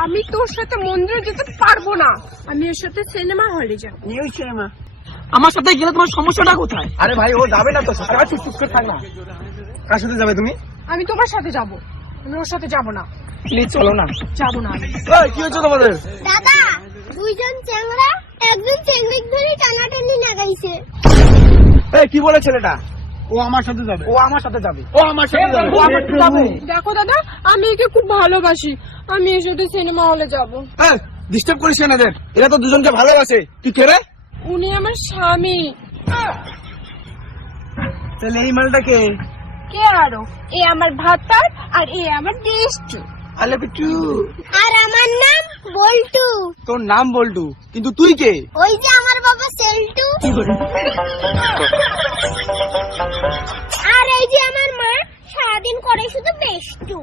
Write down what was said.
আমি তোর সাথে মন্দিরে যেতে পারবো না, আমি এর সাথে সিনেমা হলে যাব। New cinema. আমার সাথে গেলে তোমার সমস্যাটা কোথায়? আরে ভাই ও যাবে না তো, সারা চুপ চুপ করে থাক না। কার সাথে যাবে তুমি? আমি তোমার সাথে যাব, আমি ওর সাথে যাব না। প্লিজ চলো না। যাবো না আমি। এই কি হচ্ছে তোমাদের? দাদা, দুইজন চ্যাংড়া একজন চ্যাংড়িক ধরে টানাটানি লাগাইছে। এই কি বলে ছেলেটা? ও আমার সাথে যাবে। ও আমার সাথে যাবে। ও আমার সাথে যাবে। ও আমার সাথে যাবে। দেখো দাদা, আমি একে খুব ভালোবাসি, আমি এর সাথে সিনেমা হলে যাব। এই ডিস্টার্ব করিস না এদের, এরা তো দুজনকে ভালোবাসে। তুই কে রে? উনি আমার স্বামী। তাহলে এই মালটা কে? কে আরো? এ আমার ভাতার আর এ আমার গেস্ট। আলে বিট্টু। আর আমার নাম বল্টু। তোর নাম বল্টু, কিন্তু তুই কে? ওই যে আমার বাবা সেল্টু। আর এই যে আমার মা, সারাদিন করে শুধু বেষ্টু।